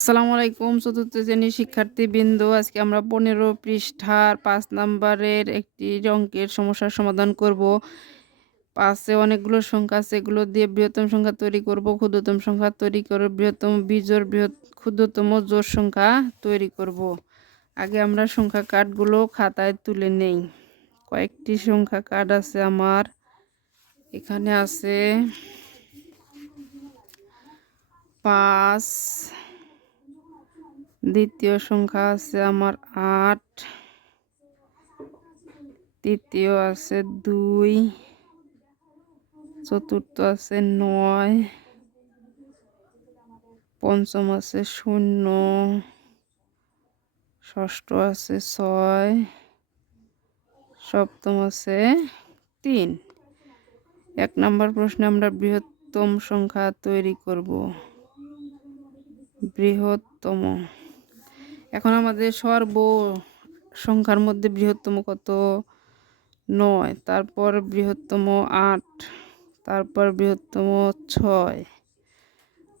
আসসালামু আলাইকুম চতুর্থ শ্রেণীর শিক্ষার্থীবৃন্দ, আজকে আমরা 15 পৃষ্ঠার 5 নম্বরের একটি অঙ্কের সমস্যার সমাধান করব। পাশে অনেকগুলো সংখ্যা আছে, এগুলো দিয়ে বৃহত্তম সংখ্যা তৈরি করব, ক্ষুদ্রতম সংখ্যা তৈরি করে বৃহত্তম বিজোড় ক্ষুদ্রতম জোড় সংখ্যা তৈরি করব। আগে আমরা সংখ্যা কার্ডগুলো খাতায় তুলে নেই। কয়েকটি সংখ্যা কার্ড আছে আমার এখানে। আছে 5, দ্বিতীয় সংখ্যা আছে আমার 8, তৃতীয় আছে 2, চতুর্থ আছে 9, পঞ্চম আছে 0, ষষ্ঠ আছে 6, সপ্তম আছে 3। 1 নম্বর প্রশ্নে আমরা বৃহত্তম সংখ্যা তৈরি করব। বৃহত্তম, এখন আমাদের সর্ব সংখ্যার মধ্যে বৃহত্তম কত? 9, তারপর বৃহত্তম 8, তারপর বৃহত্তম 6,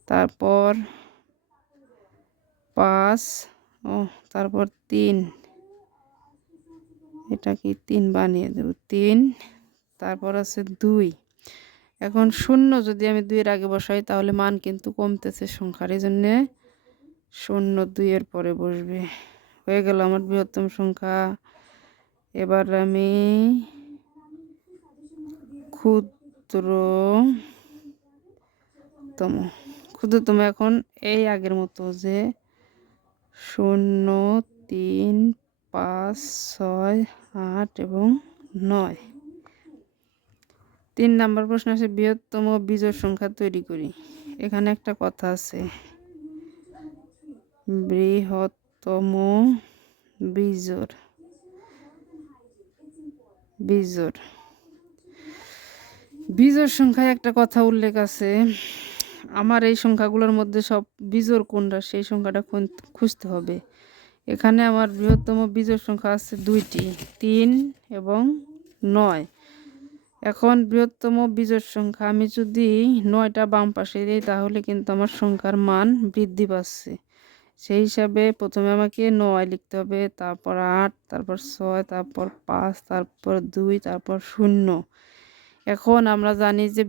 তারপর 5, তারপর 3, এটা কি 3 বানিয়ে দেব, 3, তারপর আছে 2। এখন 0 যদি আমি 2 এর আগে বসাই তাহলে মান কিন্তু কমতেছে সংখ্যার, এই জন্যে 0 2 এর পরে বসবে। হয়ে গেল আমার বৃহত্তম সংখ্যা। এবার আমি ক্ষুদ্রতম এখন এই আগের মতো যে 0 3 5 6 8 এবং 9। 3 নম্বর প্রশ্ন আছে বৃহত্তম বিজোড় সংখ্যা তৈরি করি। এখানে একটা কথা আছে, বৃহত্তম বিজোড় বিজোড় সংখ্যায় একটা কথা উল্লেখ আছে। আমার এই সংখ্যাগুলোর মধ্যে সব বিজোড় কোনটা সেই সংখ্যাটা খুঁজতে হবে। এখানে আমার বৃহত্তম বিজোড় সংখ্যা আছে 2টি, 3 এবং 9। এখন বৃহত্তম বিজোড় সংখ্যা আমি যদি 9টা বাম পাশে দিই তাহলে কিন্তু আমার সংখ্যার মান বৃদ্ধি পাচ্ছে। সেই হিসাবে প্রথমে আমাকে 9 লিখতে হবে, তারপর 8, তারপর 6, তারপর 5, তারপর 2, তারপর 0। এখন আমরা জানি যে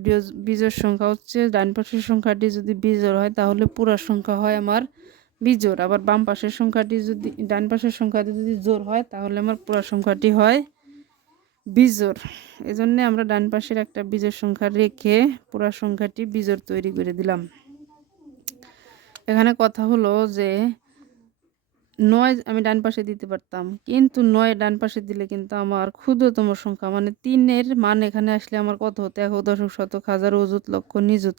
বিজোড় সংখ্যা হচ্ছে ডান পাশের সংখ্যাটি যদি বিজোড় হয় তাহলে পুরো সংখ্যা হয় আমার বিজোড়, আবার বাম পাশের সংখ্যাটি যদি ডান পাশের সংখ্যাটি যদি জোড় হয় তাহলে আমার পুরো সংখ্যাটি হয় বিজোড়। এজন্য আমরা ডান পাশের একটা বিজোড় সংখ্যা রেখে পুরো সংখ্যাটি বিজোড় তৈরি করে দিলাম। এখানে কথা হলো যে 9 আমি ডান পাশে দিতে পারতাম, কিন্তু 9 ডান পাশে দিলে কিন্তু আমার ক্ষুদ্রতম সংখ্যা মানে 3 এর মান এখানে আসলে আমার কত হতো? 1 দশক শতক হাজার অযুত লক্ষ নিযুত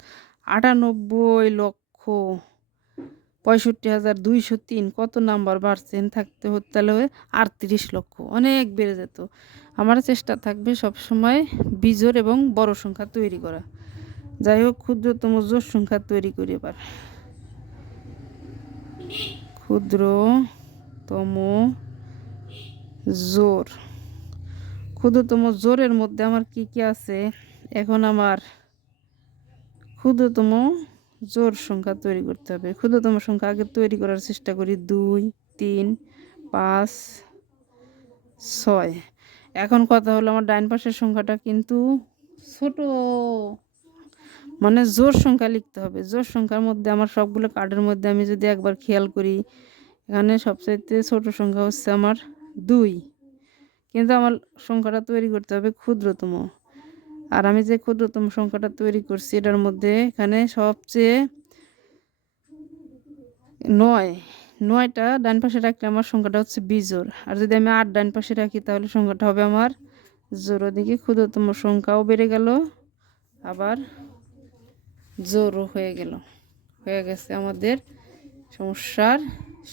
98,65,203। কত নাম্বার বাড়ছেন থাকতে হতো তাহলে 38 লক্ষ, অনেক বেড়ে যেত। আমার চেষ্টা থাকবে সবসময় বিজোড় এবং বড় সংখ্যা তৈরি করা। যাই হোক, ক্ষুদ্রতম জোড় সংখ্যা তৈরি করি। এবার ক্ষুদ্রতম জোড়ের মধ্যে আমার কি কি আছে? এখন আমার ক্ষুদ্রতম জোড় সংখ্যা তৈরি করতে হবে। ক্ষুদ্রতম সংখ্যা আগে তৈরি করার চেষ্টা করি। 2, 3, 5, 6। এখন কথা হলো আমার ডান পাশের সংখ্যাটা কিন্তু ছোট, মানে জোড় সংখ্যা লিখতে হবে। জোড় সংখ্যার মধ্যে আমার সবগুলো কার্ডের মধ্যে আমি যদি একবার খেয়াল করি, এখানে সবচাইতে ছোট সংখ্যা হচ্ছে আমার 2, কিন্তু আমার সংখ্যাটা তৈরি করতে হবে ক্ষুদ্রতম। আর আমি যে ক্ষুদ্রতম সংখ্যাটা তৈরি করছি এটার মধ্যে এখানে সবচেয়ে 9টা ডান পাশে রাখলে আমার সংখ্যাটা হচ্ছে বিজোড়। আর যদি আমি 8 ডান পাশে রাখি তাহলে সংখ্যাটা হবে আমার জোড়। ওদিকে ক্ষুদ্রতম সংখ্যাও বেড়ে গেল, আবার জোড়ও হয়ে গেছে আমাদের সমস্যার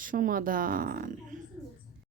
সমাধান।